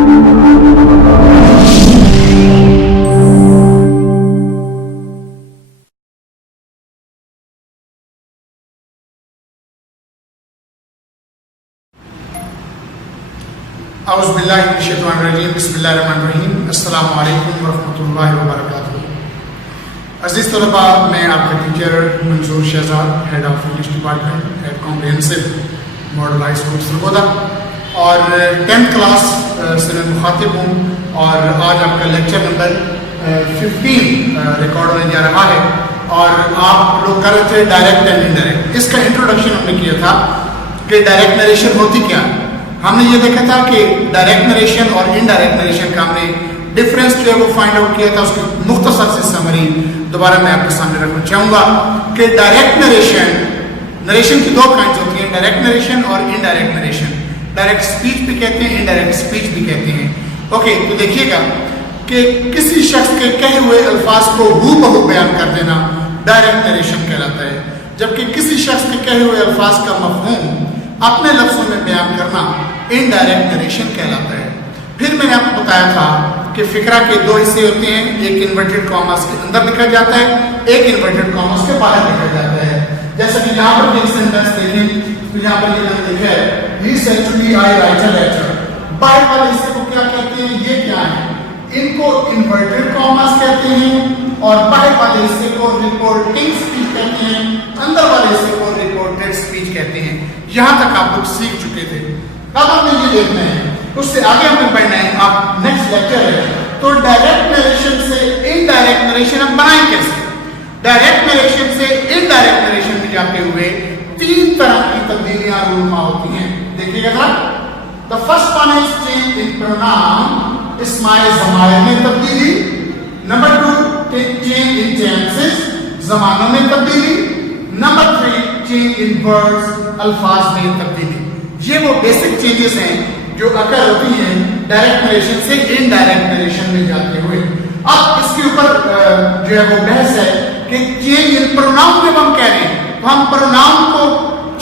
औज़ुबिल्लाहिमिनश्शैतानिर्रजीम बिस्मिल्लाहिर्रहमानिर्रहीम अस्सलामु अलैकुम वरहमतुल्लाहि वबरकातुहू। अज़ीज़ तलबा, मैं आपका teacher Manzoor Shahzad, head of English department at comprehensive model high school Sargodha और 10th क्लास से मैं मुखातिब हूँ और आज आपका लेक्चर नंबर 15 रिकॉर्ड होने जा रहा है। और आप लोग कर रहे थे डायरेक्ट एंड इनडायरेक्ट। इसका इंट्रोडक्शन हमने किया था कि डायरेक्ट नरेशन होती क्या। हमने ये देखा था कि डायरेक्ट नरेशन और इनडायरेक्ट नरेशन का हमने डिफरेंस जो है वो फाइंड आउट किया था। उसकी मुख्तसर सी समरी दोबारा मैं आपके सामने रखना चाहूँगा कि डायरेक्ट नरेशन की दो काइंड्स होती हैं, डायरेक्ट नरेशन और इनडायरेक्ट नरेशन। डायरेक्ट स्पीच भी कहते हैं, इनडायरेक्ट स्पीच भी कहते हैं। ओके, तो देखिएगा कि किसी शख्स के कहे हुए अल्फाज को हूबहू बयान कर देना डायरेक्ट नरेशन कहलाता है, जबकि किसी शख्स के कहे हुए अल्फाज का मफहूम अपने लफ्जों में बयान करना इनडायरेक्ट नरेशन कहलाता है। फिर मैंने आपको बताया था कि फिक्रा के दो हिस्से होते हैं, एक इन्वर्टेड कॉमर्स के अंदर लिखा जाता है, एक इन्वर्टेड कॉमर्स के बाहर लिखा जाता है। जैसा कि यहाँ पर एक सेंटेंस देखें तो यहाँ पर ये लिखा है, he said to me I write a letter. बाहर वाले हिस्से को क्या कहते हैं, ये क्या है, इनको इन्वर्टेड कॉमर्स कहते हैं और बाहर वाले हिस्से को रिपोर्टिंग स्पीच कहते हैं, अंदर वाले हिस्से को रिपोर्टेड स्पीच कहते हैं। यहां तक आप लोग सीख चुके थे। अब हमें ये देखना है, उससे आगे हमें बढ़ना है। आप नेक्स्ट लेक्चर है तो डायरेक्ट नरेशन से इनडायरेक्ट नरेशन हम बनाएं कैसे। डायरेक्ट नरेशन से इनडायरेक्ट नरेशन में जाते हुए तीन तरह की तब्दीलियां रूनुमा होती हैं। देखिएगा जरा। The first one is change in pronoun, इस्माइल ज़मायर में तब्दीली। नंबर 2 चेंज इन टेंसेस, ज़मानों में तब्दीली। नंबर 3 चेंज इन वर्ड्स, अल्फाज में तब्दीली। ये वो बेसिक चेंजेस हैं जो अकर होती हैं डायरेक्ट नरेशन से इनडायरेक्ट नरेशन में जाते हुए। अब इसके ऊपर जो है वो बहस है कि चेंज इन प्रोनाउन जब हम कह रहे हैं तो हम प्रोनाउन को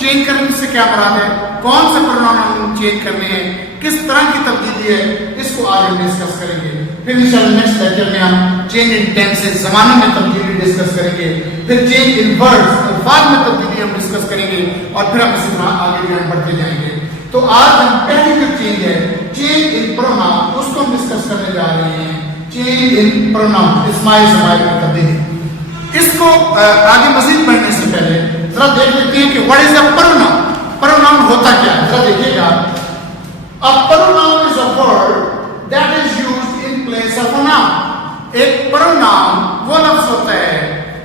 चेंज करने से क्या मुराद है, कौन से प्रोनाउन हम चेंज करने हैं, किस तरह की तब्दीली है, इसको आज हम डिस्कस करेंगे। फिर इंशाल्लाह नेक्स्ट लेक्चर में हम चेंज इन टेंसेस, ज़माने में तब्दीली डिस्कस करेंगे। फिर चेंज इन वर्ड्स, अल्फाज में तब्दीली हम डिस्कस करेंगे और फिर हम इसी तरह आगे भी हम बढ़ते जाएंगे। तो आज हम पहली जो चेंज है, चेंज इन प्रोनाउन, उसको हम डिस्कस करने जा रहे हैं। चेंज इन प्रोनाउन, इस्माइल ज़मायर में तब्दीली। इसको आगे मजीद बढ़ने से पहले जरा देख लेते हैं कि what is a pronoun. Pronoun होता क्या है, जरा देखिएगा। A pronoun is a word that is used in place of a noun. एक प्रोनाउन वो लफ्ज होता है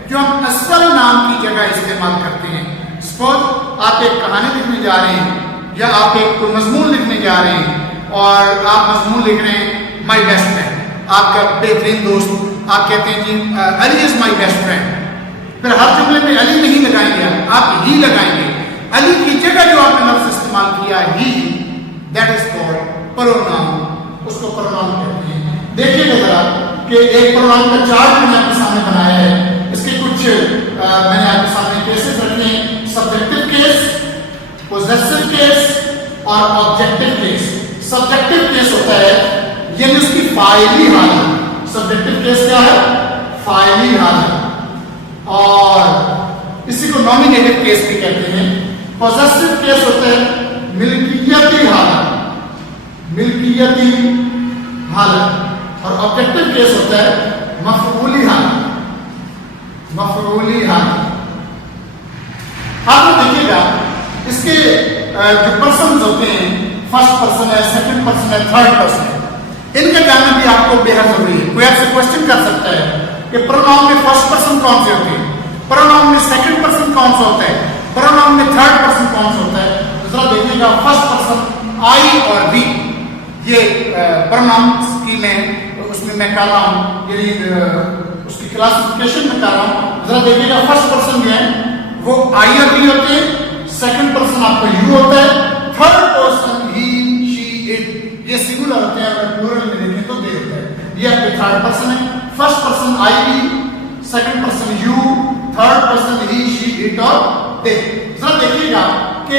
जो हम असल नाम की जगह इस्तेमाल करते हैं। सपोज आप एक कहानी लिखने जा रहे हैं या आप एक मजमून लिखने जा रहे हैं और आप मजमून लिख रहे हैं माई बेस्ट फ्रेंड, आपका बेहतरीन दोस्त, आप कहते हैं जी Ali is my best friend. फिर हर जुमले में अली नहीं लगाएंगे, आप ही लगाएंगे। अली की जगह जो आपने लफ्ज इस्तेमाल किया ही, दैट इज कॉल्ड प्रोनाउन, उसको प्रोनाउन कहते हैं। देखिएगा जरा कि एक प्रोनाउन का चार्ट मैंने आपके सामने बनाया है। इसके कुछ मैंने आपके सामने केसेस रखे हैं, सब्जेक्टिव केस, पोजेसिव केस और ऑब्जेक्टिव केस। सब्जेक्टिव केस होता है यानी उसकी फाइली हालत। सब्जेक्टिव केस क्या है, फाइली हालत, और इसी को नॉमिनेटिव केस भी कहते हैं। पोजेसिव केस होता है मिल्कियती हालत, मिल्कियती हालत, और ऑब्जेक्टिव केस होता है मफऊली हालत, मफऊली हालत। आप देखिएगा इसके जो पर्सन होते हैं, फर्स्ट पर्सन है, सेकंड पर्सन है, थर्ड पर्सन है, इनका जानना भी आपको बेहद जरूरी है। कोई आपसे क्वेश्चन कर सकता है कि प्रोनाउन में फर्स्ट पर्सन कौन से होते हैं, प्रोनाउन में सेकंड पर्सन कौन सा होता है, प्रोनाउन में थर्ड पर्सन कौन सा होता है। जरा देखिएगा, फर्स्ट पर्सन आई और वी, ये प्रोनाउंस की मैं उसमें मैं कर रहा हूँ, यानी उसकी क्लासिफिकेशन में कर रहा हूँ। जरा देखिएगा, फर्स्ट पर्सन जो है वो आई और वी होते हैं, सेकंड पर्सन आपका यू होता है, third person he, she, it, ये सिंगुलर होते हैं। अगर प्लूरल में देखें तो दे होता है। ये आपके थर्ड पर्सन है। First person I, we, second person you, third person he, she, it और दे। जरा देखिएगा कि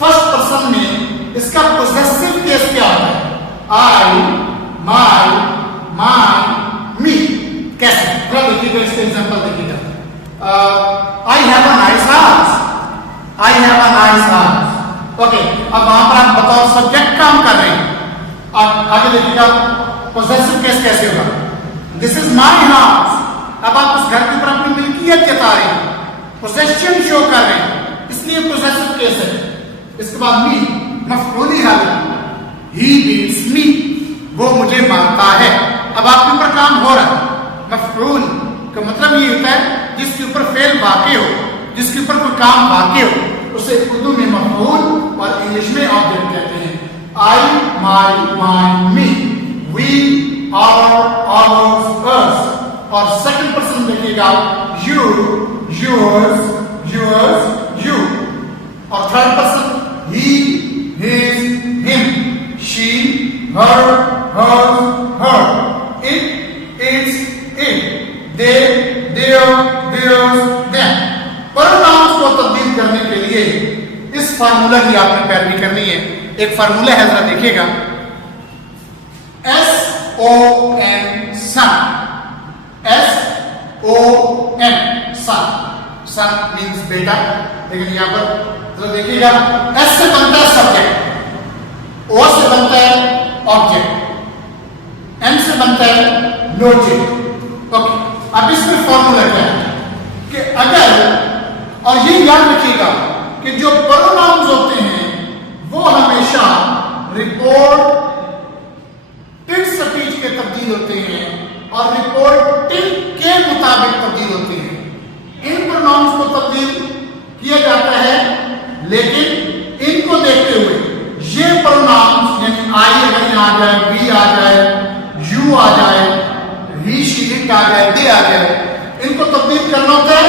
फर्स्ट पर्सन में इसका पोजेसिव केस क्या होता है। आई, माई, मी। कैसे? थोड़ा देखिएगा, इसका एग्जाम्पल देखिएगा। I have a nice house, I have a nice house. Okay, अब वहां पर आप बताओ सब्जेक्ट काम कर रहे हैं। और आगे देखिएगा पोजेसिव केस कैसे होगा, दिस इज माई हाउस। अब आप उस घर के ऊपर अपनी मिल्कियत जता रहे हैं, पोजेशन शो कर रहे हैं, इसलिए पोजेसिव केस है। इसके बाद मी, मफऊली हालत, ही बीट्स मी, वो मुझे मारता है। अब आपके ऊपर काम हो रहा है। मफऊल का मतलब ये होता है जिसके ऊपर फेल वाक़ई हो, जिसके ऊपर कोई काम वाक़ई हो, उसे उर्दू में मफऊल और इंग्लिश में ऑब्जेक्ट कहते हैं। I, my, me, we, our, us. और सेकंड पर्सन देखिएगा, यू, योर्स, यू। और third person, he, his, him, she, her, her, it, its, it, they, theirs, them. Pronouns को तब्दील करने के लिए इस फार्मूला की आपने पैरवी करनी है। एक फार्मूला है, जरा देखिएगा, SON, सन, SON, सन मीन्स बेटा। लेकिन यहां पर तो देखिएगा, S से बनता है सब्जेक्ट, O से बनता है ऑब्जेक्ट, N से बनता है लॉजिक। ओके, अब इसमें फॉर्मूला क्या है कि अगर, और ये याद रखिएगा कि जो प्रोनाउंस होते हैं वो हमेशा रिपोर्ट स्पीच के तब्दील होते हैं और रिपोर्टिंग के मुताबिक तब्दील होते हैं। इन प्रोनाउंस को तब्दील किया जाता है, लेकिन इनको देखते हुए ये प्रोनाउंस यानी आई अगर यहाँ आ जाए, वी आ जाए, यू आ जाए, ही, शी, इट आ जाए, दे आ जाए, इनको तब्दील करना होता है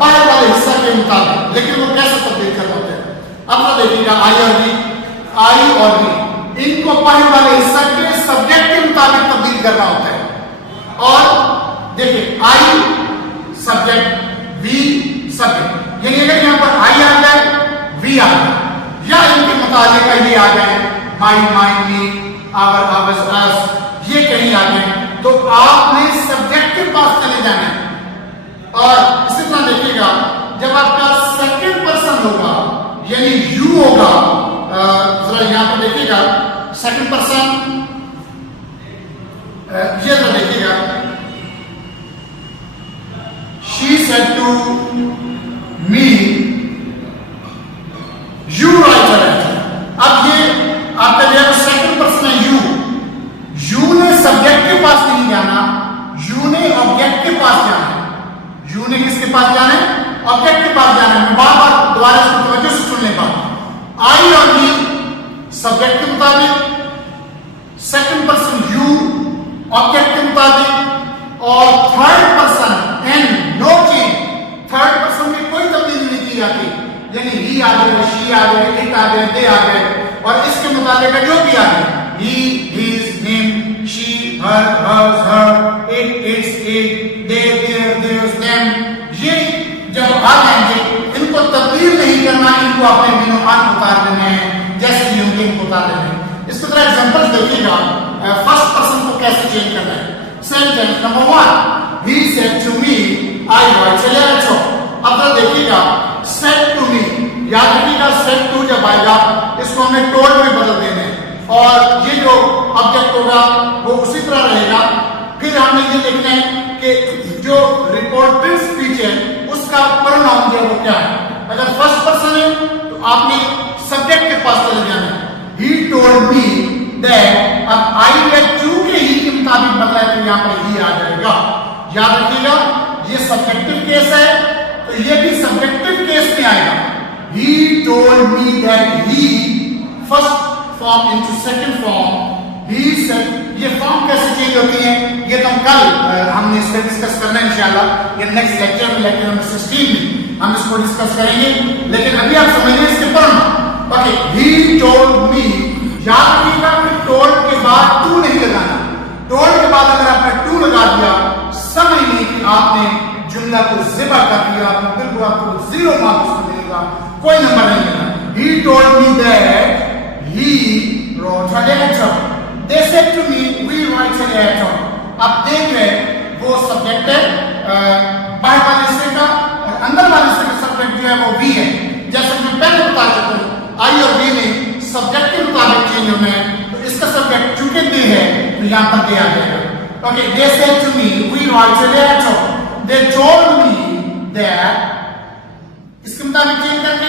बाहर वाले हिस्सा के मुताबिक। लेकिन वो कैसे तब्दील करना होता है? अब तो देखिएगा, आई और वी, इनको बाहर वाले हिस्सा के सब्जेक्ट के मुताबिक तब्दील करना होता है। और देखिए, आई सब्जेक्ट, वी सब्जेक्ट, यानी अगर यहां पर आई आ जाए, वी आ जाए, या इनके मुताबिक ये आ जाए, माई, मी, आवर, अस, ये कहीं आ जाए, तो आपने सब्जेक्ट के पास चले जाना है। और इसी तरह देखिएगा, जब आपका सेकंड पर्सन होगा यानी यू होगा, जरा यहां पर देखिएगा सेकंड पर्सन, ये जरा देखिएगा, she said to me, you write. अब ये आपका जो सेकंड पर्सन है यू ने सब्जेक्ट के पास नहीं जाना, यू ने ऑब्जेक्ट के पास जाना है। यू ने किसके पास जाना है? ऑब्जेक्ट के पास जाना है। बार बार दोबारा इसको तवज्जो से सुन लेता हूं। आई और मी सब्जेक्ट के मुताबिक, सेकंड पर्सन यू ऑब्जेक्ट के मुताबिक, और थर्ड पर्सन एन, नो चेंज, थर्ड पर्सन में कोई तब्दीली नहीं की जाती, यानी ही आ गए, शी आ गए, इट आ गए, दे आ गए, और इसके मुताबिक जो भी आ गए, he, his, him, she, her, hers, it, its, it, they, theirs, them, ये जब आ जाएंगे इनको तब्दील नहीं करना, इनको अपने बिनोमान उतार देने हैं जैसे यूनियन को उतार देने हैं। इस तरह एग्जांपल्स देखिएगा, फर्स्ट पर्सन को कैसे चेंज करना है। Sentence number 1, he said to me, I was, चलिए बच्चों अब तो देखिएगा, सेड टू मी, याद रखिएगा सेड टू जब आएगा इसको हमें टोल्ड में बदल देना है, और ये जो ऑब्जेक्ट होगा वो उसी तरह रहेगा। फिर हमें ये देखना है कि जो रिपोर्टेड स्पीच है उसका प्रोनाउन जो है वो क्या है। अगर फर्स्ट पर्सन है तो आपने सब्जेक्ट के पास चले जाना है, ही टोल्ड मी दैट। अब आई वेट टू के ही के मुताबिक बदला है तो यहाँ पर ही आ जाएगा। याद रखिएगा ये सब्जेक्टिव केस है तो ये भी सब्जेक्टिव केस में आएगा। He told me that, he first form into second form, he said. ये फॉर्म कैसे चेंज होती है ये तो कल हमने इसको डिस्कस करना है इंशाल्लाह, ये नेक्स्ट लेक्चर में, लेक्चर नंबर 16 में हम इसको डिस्कस करेंगे। लेकिन अभी आप समझिए इसके पढ़ना। ओके, ही टोल्ड मी, याद रखिएगा कि टोल्ड के बाद टू नहीं लगाना। टोल्ड के बाद अगर आपने टू लगा दिया समझ लीजिए कि आपने जुमला को ज़िबा कर दिया, बिल्कुल आपको 0 मार्क्स मिलेगा, कोई नंबर नहीं मिलेगा। He told me that he wrote a letter. They said to me, we write a letter. अब देख रहे वो सब्जेक्ट है बाहर वाले हिस्से का और अंदर वाले हिस्से का सब्जेक्ट जो है वो वी है। जैसे मैं पहले बता देता हूँ, आई और वी में सब्जेक्ट के मुताबिक चेंज होना है, तो इसका सब्जेक्ट चूंकि दे है तो यहाँ पर दे आ जाएगा। Okay, they said to me, we write a letter. They told me that, इसके मुताबिक चेंज करके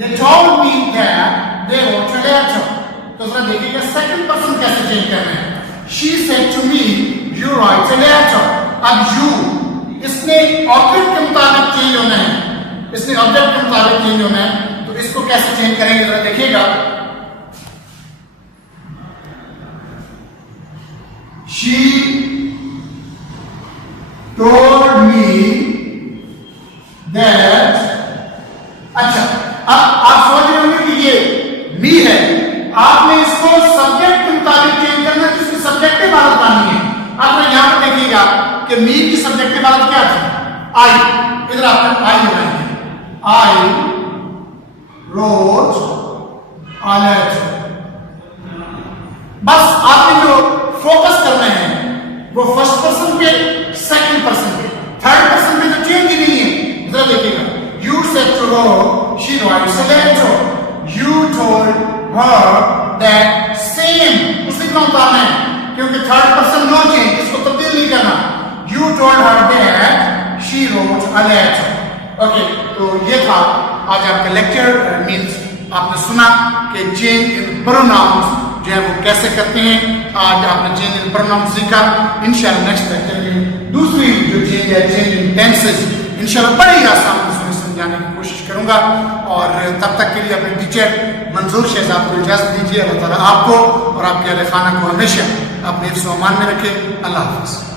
they told me that they wrote a letter. तो जरा देखिएगा सेकंड पर्सन कैसे चेंज करना है। She said to me, you write a letter. अब you इसने ऑब्जेक्ट के मुताबिक चेंज होना है, इसने ऑब्जेक्ट के मुताबिक चेंज होना है, तो इसको कैसे चेंज करेंगे जरा देखिएगा। She told me that, अच्छा अब आप सोच रहे होंगे कि ये मी है, आपने इसको सब्जेक्ट के मुताबिक चेंज करना है, जिसकी सब्जेक्ट इबारत पानी है। आपने यहां पर देखिएगा कि मी की सब्जेक्ट इबारत क्या थी, आई, इधर आपने आई बनाएंगे, आई रोज a letter। बस आपने जो फोकस करना है वो फर्स्ट पर्सन पे, सेकंड पर्सन पे, थर्ड पर्सन पे तो चेंज ही नहीं है। जरा देखिएगा, you said to her she writes a letter, you told her that same, उसी को उतारना है क्योंकि थर्ड पर्सन नो चेंज, इसको तब्दील नहीं करना। you told her that she wrote a letter। Okay, तो ये था आज आपका लेक्चर। मींस आपने सुना कि चेंज इन प्रोनाउंस जो है वो कैसे करते हैं। आज आपने चेंज इन प्रोनाउंस सीखा। इंशाल्लाह नेक्स्ट लेक्चर में दूसरी जो चेंज है, चेंज इन टेंसेस, इंशाल्लाह बड़ी आसान उसमें समझाने की कोशिश करूंगा। और तब तक के लिए अपने टीचर मंजूर शहजाद को इजाजत दीजिए। अल्लाह ताला आपको और आपके अहले खाना को हमेशा अपने हिफ्ज़ व अमान में रखे। अल्लाह हाफ़िज़।